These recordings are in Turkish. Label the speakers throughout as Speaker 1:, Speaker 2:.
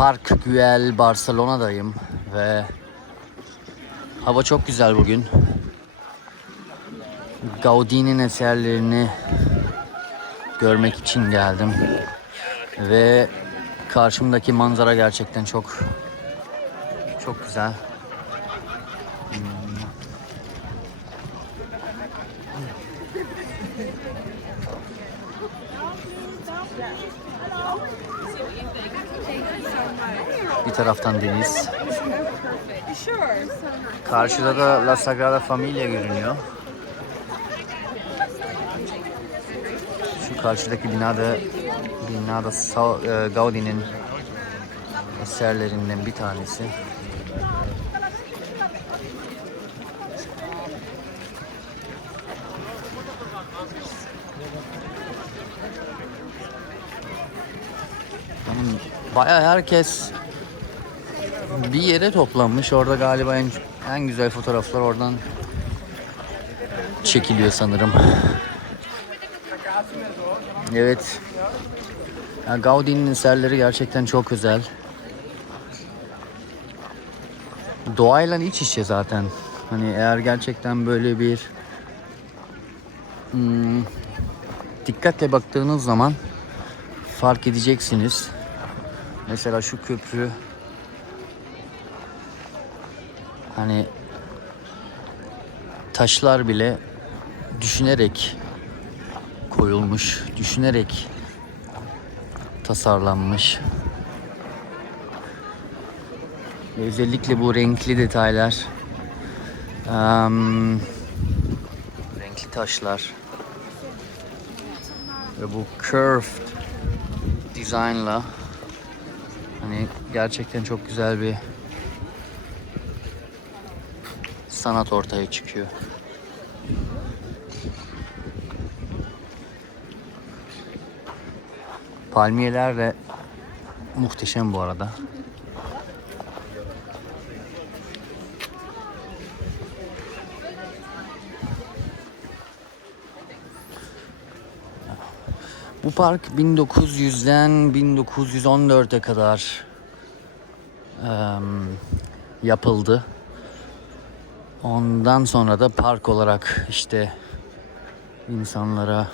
Speaker 1: Park Güell Barcelona'dayım ve hava çok güzel bugün. Gaudi'nin eserlerini görmek için geldim. Ve karşımdaki manzara gerçekten çok çok güzel. Taraftan deniz. Karşıda da La Sagrada Familia görünüyor. Şu karşıdaki binada binada e, Gaudi'nin eserlerinden bir tanesi. Bayağı herkes bir yere toplanmış. Orada galiba en, en güzel fotoğraflar oradan çekiliyor sanırım. Evet. Ya Gaudi'nin eserleri gerçekten çok özel. Doğayla iç içe zaten. Hani eğer gerçekten böyle bir hmm, dikkatle baktığınız zaman fark edeceksiniz. Mesela şu köprü hani taşlar bile düşünerek koyulmuş, düşünerek tasarlanmış. Özellikle bu renkli detaylar, em, renkli taşlar ve bu curved design'la hani gerçekten çok güzel bir sanat ortaya çıkıyor. Palmiyeler de muhteşem bu arada. Bu park 1900'den 1914'e kadar em, yapıldı. Ondan sonra da park olarak işte insanlara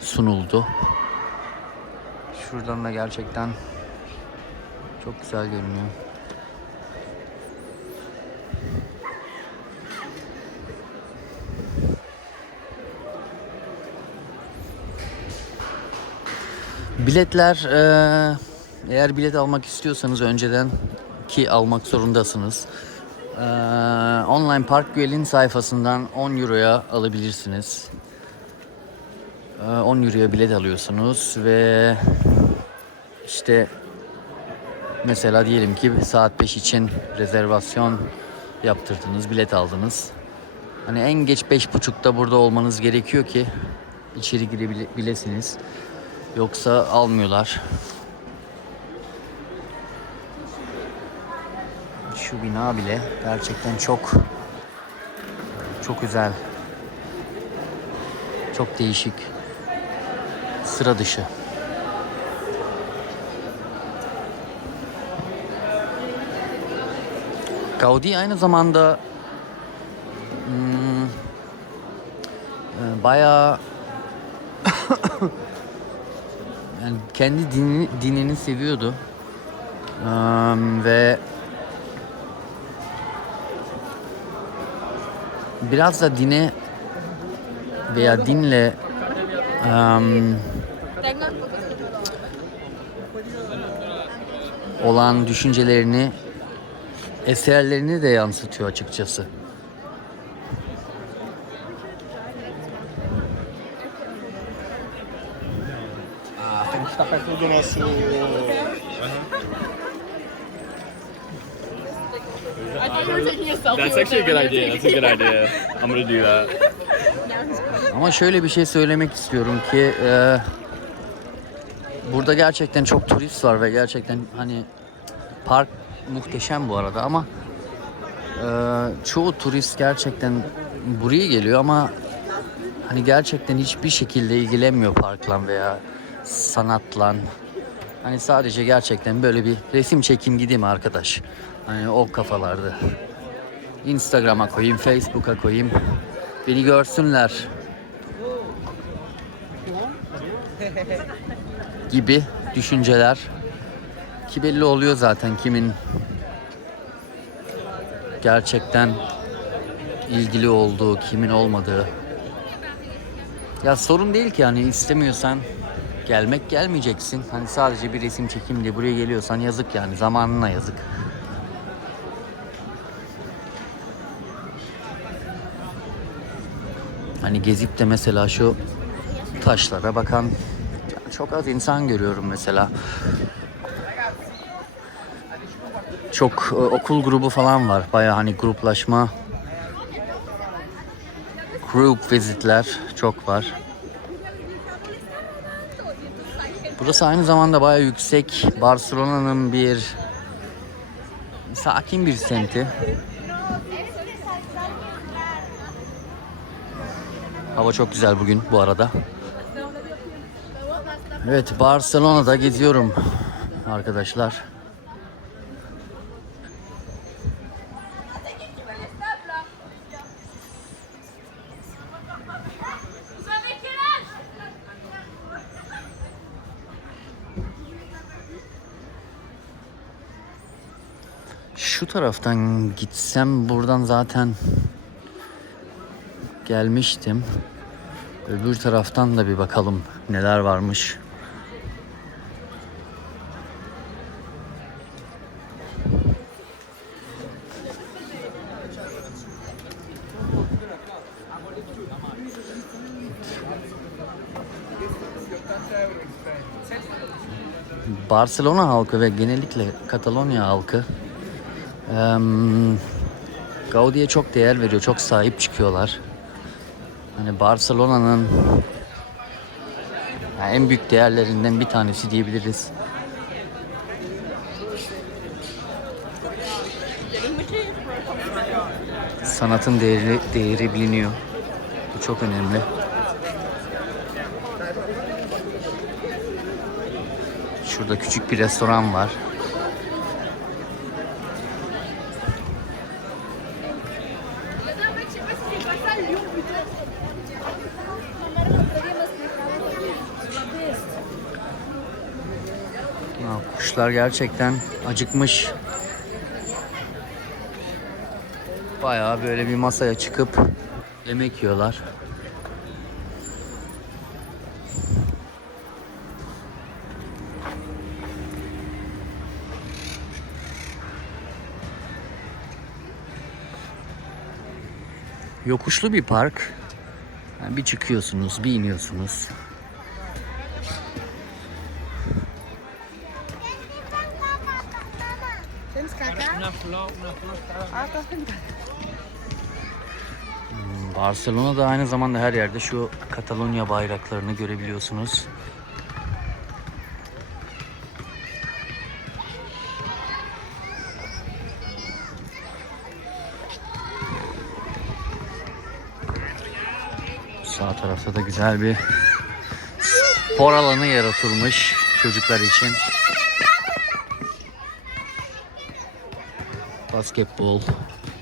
Speaker 1: sunuldu. Şuradan da gerçekten çok güzel görünüyor. Biletler eee, eğer bilet almak istiyorsanız önceden ki almak zorundasınız. Eee, online Park Güell'in sayfasından 10 euroya alabilirsiniz. Eee, 10 euroya bilet alıyorsunuz ve işte mesela diyelim ki saat 5 için rezervasyon yaptırdınız, bilet aldınız. Hani en geç beş buçukta burada olmanız gerekiyor ki içeri girebilesiniz. Yoksa almıyorlar. Şu bina bile gerçekten çok çok güzel. Çok değişik. Sıra dışı. Gaudi aynı zamanda hmm, e, bayağı yani kendi dinini, dinini seviyordu. Eee, ve biraz da dine veya dinle em, olan düşüncelerini eserlerini de yansıtıyor açıkçası.
Speaker 2: Ah, tem que estar perto do nosso.
Speaker 3: I thought you were taking a selfie.
Speaker 2: That's
Speaker 3: with
Speaker 2: actually a good idea. That's a good idea. I'm gonna do that.
Speaker 1: Ama şöyle bir şey söylemek istiyorum ki e, burada gerçekten çok turist var ve gerçekten hani park muhteşem bu arada ama e, çoğu turist gerçekten buraya geliyor ama hani gerçekten hiçbir şekilde ilgilenmiyor parkla veya sanatla Hani sadece gerçekten böyle bir resim çekim gideyim arkadaş. Hani o kafalarda. Instagram'a koyayım, Facebook'a koyayım. Beni görsünler. Gibi düşünceler. Ki belli oluyor zaten kimin gerçekten ilgili olduğu, kimin olmadığı. Ya sorun değil ki hani istemiyorsan gelmek gelmeyeceksin. Hani sadece bir resim çekim diye buraya geliyorsan yazık yani zamanına yazık. Hani gezip de mesela şu taşlara bakan çok az insan görüyorum mesela. Çok e, okul grubu falan var. Baya hani gruplaşma group vizitler çok var. Burası aynı zamanda baya yüksek. Barcelona'nın bir sakin bir semti. Hava çok güzel bugün bu arada. Evet Barcelona'da geziyorum arkadaşlar. Taraftan gitsem buradan zaten gelmiştim. Öbür taraftan da bir bakalım neler varmış. Barcelona halkı ve genellikle Katalonya halkı Gaudi'ye çok değer veriyor, çok sahip çıkıyorlar. Hani Barcelona'nın yani en büyük değerlerinden bir tanesi diyebiliriz. Sanatın değeri, değeri biliniyor. Bu çok önemli. Şurada küçük bir restoran var. Kuşlar gerçekten acıkmış. Bayağı böyle bir masaya çıkıp yemek yiyorlar. Yokuşlu bir park. Yani bir çıkıyorsunuz, bir iniyorsunuz. Barcelona'da aynı zamanda her yerde şu Katalonya bayraklarını görebiliyorsunuz. Sağ tarafta da güzel bir spor alanı yaratılmış çocuklar için. Basketbol,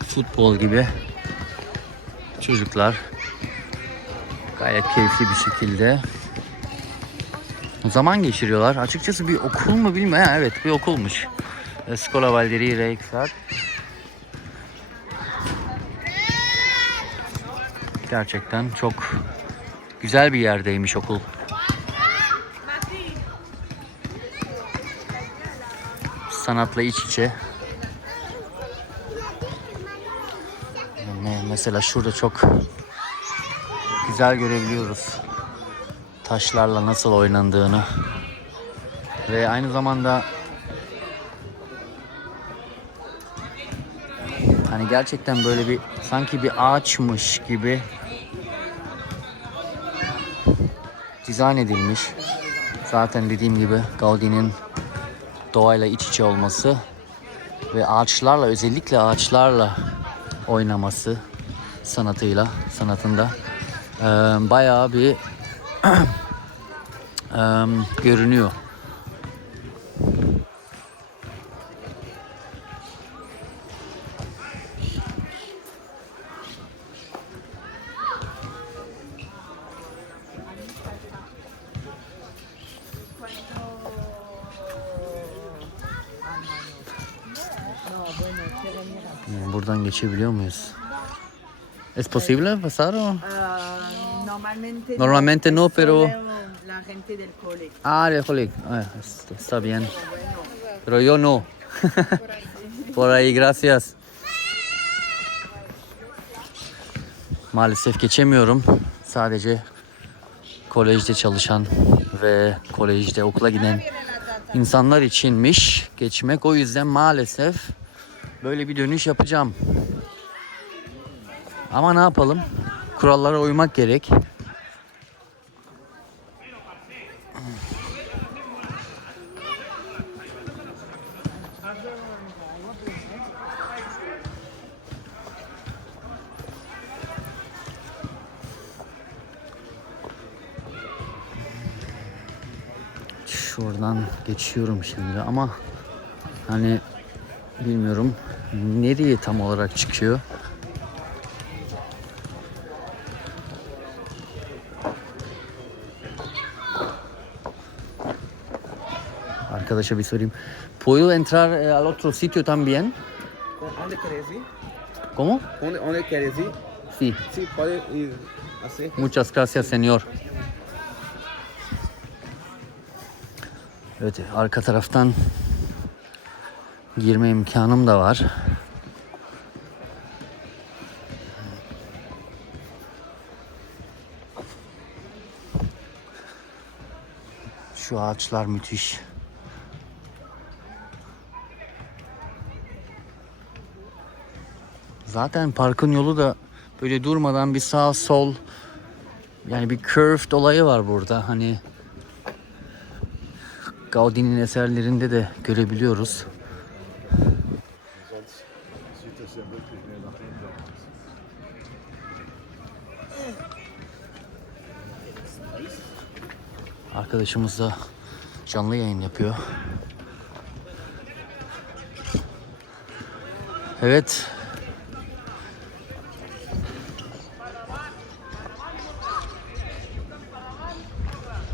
Speaker 1: futbol gibi çocuklar gayet keyifli bir şekilde zaman geçiriyorlar. Açıkçası bir okul mu bilmiyorum. Ha, evet bir okulmuş. Scola Valderi Reixart. Gerçekten çok güzel bir yerdeymiş okul. Sanatla iç içe. Mesela şurada çok güzel görebiliyoruz taşlarla nasıl oynandığını ve aynı zamanda hani gerçekten böyle bir sanki bir ağaçmış gibi dizayn edilmiş. Zaten dediğim gibi Gaudi'nin doğayla iç içe olması ve ağaçlarla özellikle ağaçlarla oynaması sanatıyla, sanatında e, bayağı bir e, görünüyor. Buradan geçebiliyor muyuz? Es posible pasar o?
Speaker 4: Ah, normalmente
Speaker 1: Normalmente no,
Speaker 4: es
Speaker 1: pero-
Speaker 4: la gente del cole.
Speaker 1: Ah, de Jolik. Ah, está bien. Pero yo no. Por ahí, gracias. Maalesef geçemiyorum. Sadece kolejde çalışan ve kolejde okula giden insanlar içinmiş geçmek. O yüzden maalesef böyle bir dönüş yapacağım. Ama ne yapalım? Kurallara uymak gerek. Şuradan geçiyorum şimdi ama hani bilmiyorum nereye tam olarak çıkıyor. Arkadaşa bir sorayım. ¿Puedo entrar eh, al otro sitio también?
Speaker 5: ¿Dónde quieres ir?
Speaker 1: ¿Cómo?
Speaker 5: ¿Dónde, dónde quieres ir?
Speaker 1: Sí.
Speaker 5: Sí, puedes ir así.
Speaker 1: Muchas gracias señor. Evet arka taraftan girme imkanım da var. Şu ağaçlar müthiş. Zaten parkın yolu da böyle durmadan bir sağ sol yani bir curved olayı var burada. Hani Gaudi'nin eserlerinde de görebiliyoruz. Arkadaşımız da canlı yayın yapıyor. Evet.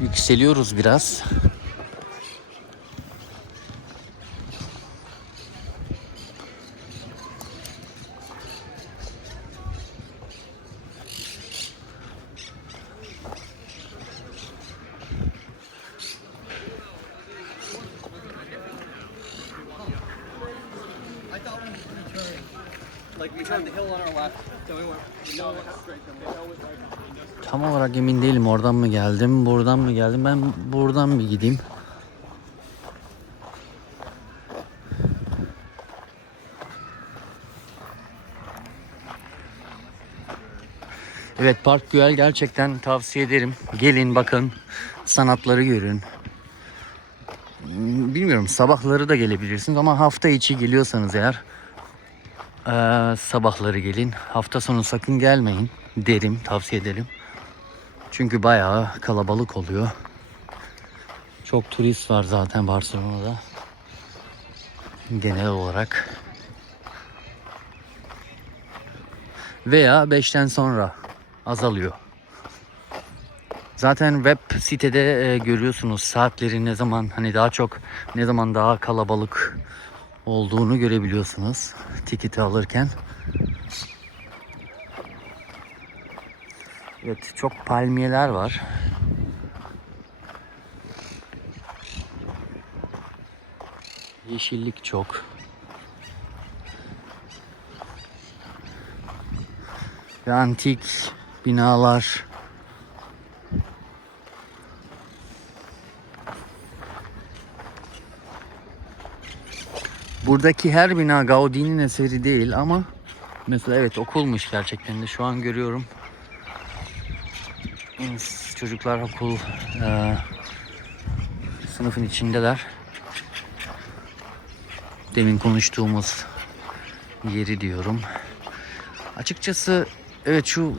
Speaker 1: Yükseliyoruz biraz.
Speaker 5: Like we have the hill on our left. So we went.
Speaker 1: Tam olarak emin değilim oradan mı geldim, buradan mı geldim. Ben buradan bir gideyim. Evet Park Güell gerçekten tavsiye ederim. Gelin bakın sanatları görün. Bilmiyorum sabahları da gelebilirsiniz ama hafta içi geliyorsanız eğer eee, sabahları gelin. Hafta sonu sakın gelmeyin derim tavsiye ederim. Çünkü bayağı kalabalık oluyor. Çok turist var zaten Barcelona'da. Genel olarak. Veya 5'ten sonra azalıyor. Zaten web sitede e, görüyorsunuz saatleri ne zaman hani daha çok ne zaman daha kalabalık olduğunu görebiliyorsunuz tiketi alırken. Evet çok palmiyeler var. Yeşillik çok. Ve antik binalar. Buradaki her bina Gaudi'nin eseri değil ama mesela evet okulmuş gerçekten de şu an görüyorum. Çocuklar okul e, sınıfın içindeler. Demin konuştuğumuz yeri diyorum. Açıkçası evet şu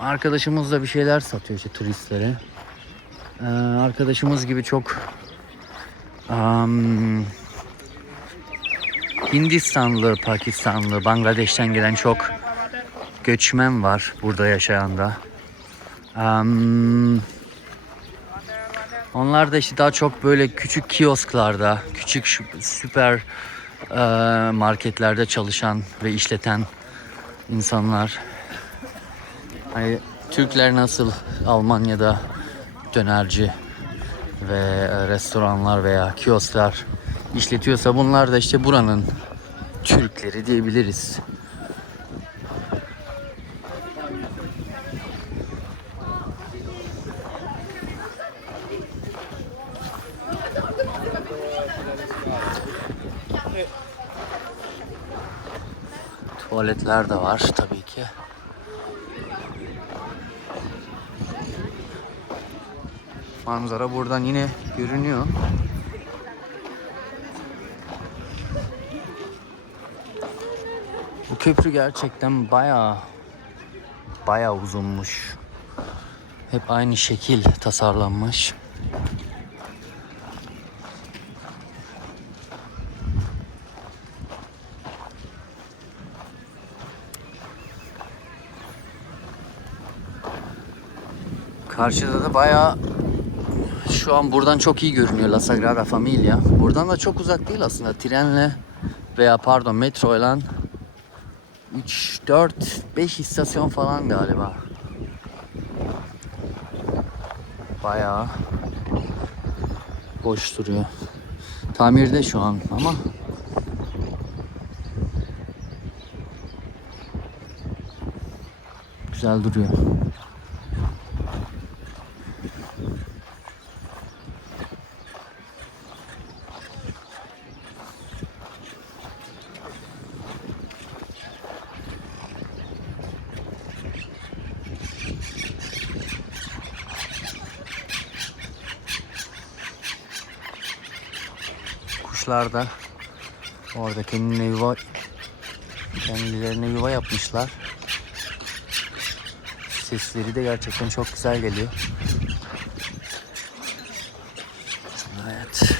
Speaker 1: arkadaşımız da bir şeyler satıyor işte turistlere. Ee, arkadaşımız gibi çok am, Hindistanlı, Pakistanlı, Bangladeş'ten gelen çok göçmen var burada yaşayan da. Am, onlar da işte daha çok böyle küçük kiosklarda, küçük süper eee, marketlerde çalışan ve işleten insanlar. Hani Türkler nasıl Almanya'da dönerci ve e, restoranlar veya kiosklar işletiyorsa bunlar da işte buranın Türkleri diyebiliriz. Tuvaletler de var tabii ki. Manzara buradan yine görünüyor. Bu köprü gerçekten bayağı bayağı uzunmuş. Hep aynı şekil tasarlanmış. Karşıda da bayağı şu an buradan çok iyi görünüyor La Sagrada Familia. Buradan da çok uzak değil aslında. Trenle veya pardon metro ile 3, 4, 5 istasyon falan galiba. Bayağı boş duruyor. Tamirde şu an ama güzel duruyor. Kuşlar da orada kendine yuva kendilerine yuva yapmışlar. Sesleri de gerçekten çok güzel geliyor. Evet.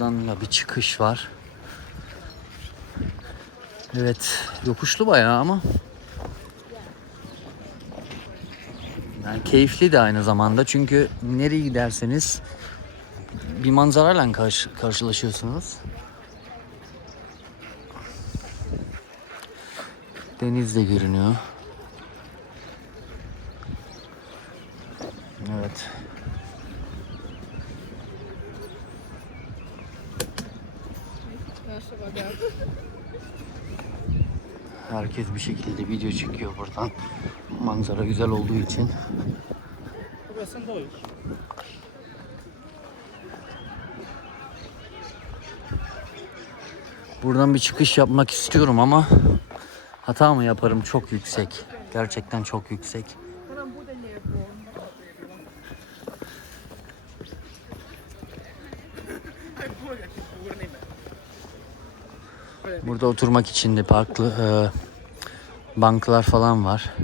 Speaker 1: Buradan da bir çıkış var. Evet, yokuşlu bayağı ama yani keyifli de aynı zamanda çünkü nereye giderseniz bir manzarayla karşı, karşılaşıyorsunuz. Deniz de görünüyor. Evet. Herkes bir şekilde video çekiyor buradan. Manzara güzel olduğu için. Buradan bir çıkış yapmak istiyorum ama hata mı yaparım? Çok yüksek. Gerçekten çok yüksek. Burada oturmak için de farklı e, banklar falan var.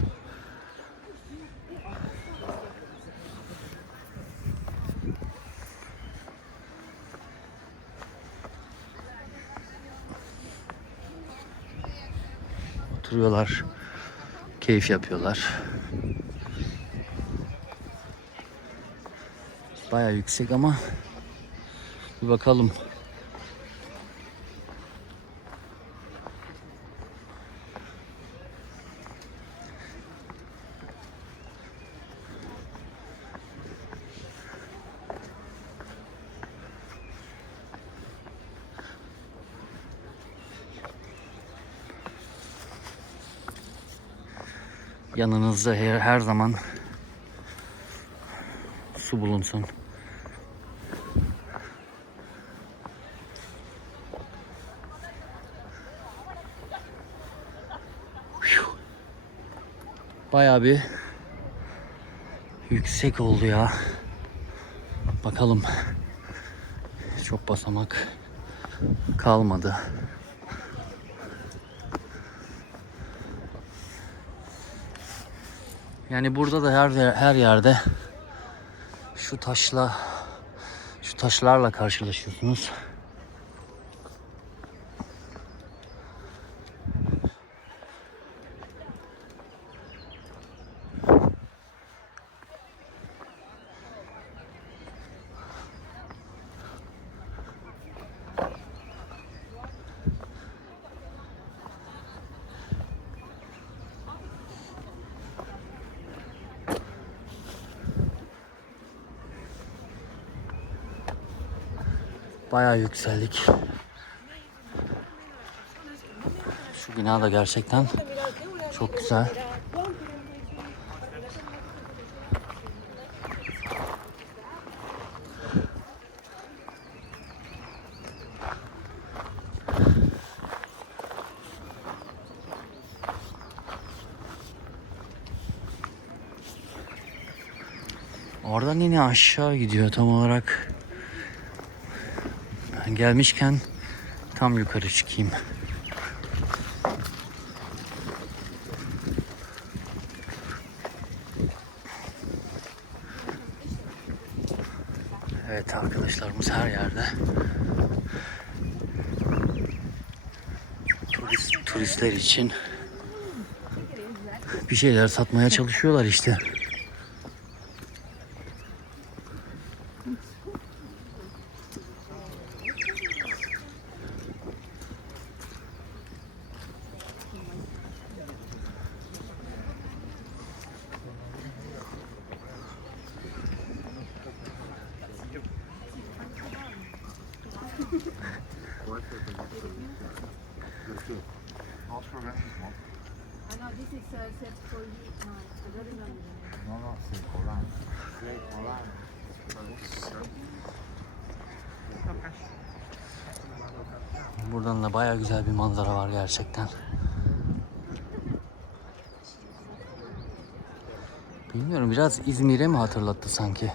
Speaker 1: Oturuyorlar. Keyif yapıyorlar. Baya yüksek ama bir bakalım. Yanınızda her, her zaman su bulunsun. Bayağı bir yüksek oldu ya. Bakalım. Çok basamak kalmadı. Yani burada da her her yerde şu taşla şu taşlarla karşılaşıyorsunuz. Bayağı yükseldik. Şu bina da gerçekten çok güzel. Oradan yine aşağı gidiyor tam olarak. Gelmişken tam yukarı çıkayım. Evet arkadaşlarımız her yerde. Turist, turistler için bir şeyler satmaya çalışıyorlar işte. Buradan da baya güzel bir manzara var gerçekten. Bilmiyorum biraz İzmir'e mi hatırlattı sanki?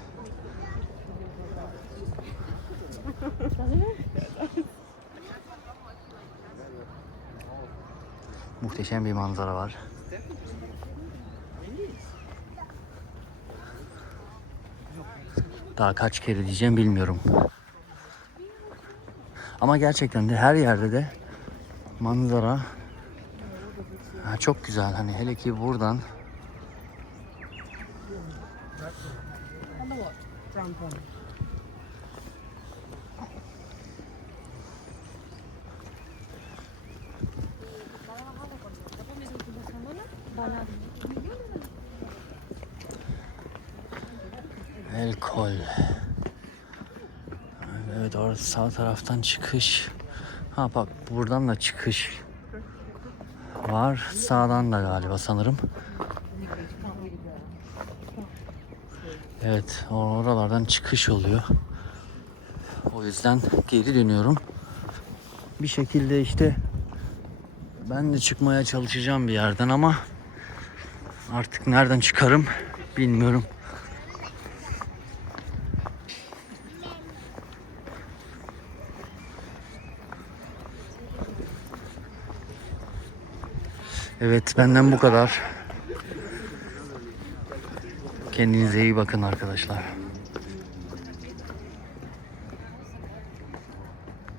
Speaker 1: Muhteşem bir manzara var. Daha kaç kere diyeceğim bilmiyorum. Ama gerçekten de her yerde de manzara çok güzel. Hani hele ki buradan El Kol. Evet orası sağ taraftan çıkış. Ha bak buradan da çıkış var. Sağdan da galiba sanırım. Evet oralardan çıkış oluyor. O yüzden geri dönüyorum. Bir şekilde işte ben de çıkmaya çalışacağım bir yerden ama artık nereden çıkarım bilmiyorum. Evet benden bu kadar. Kendinize iyi bakın arkadaşlar.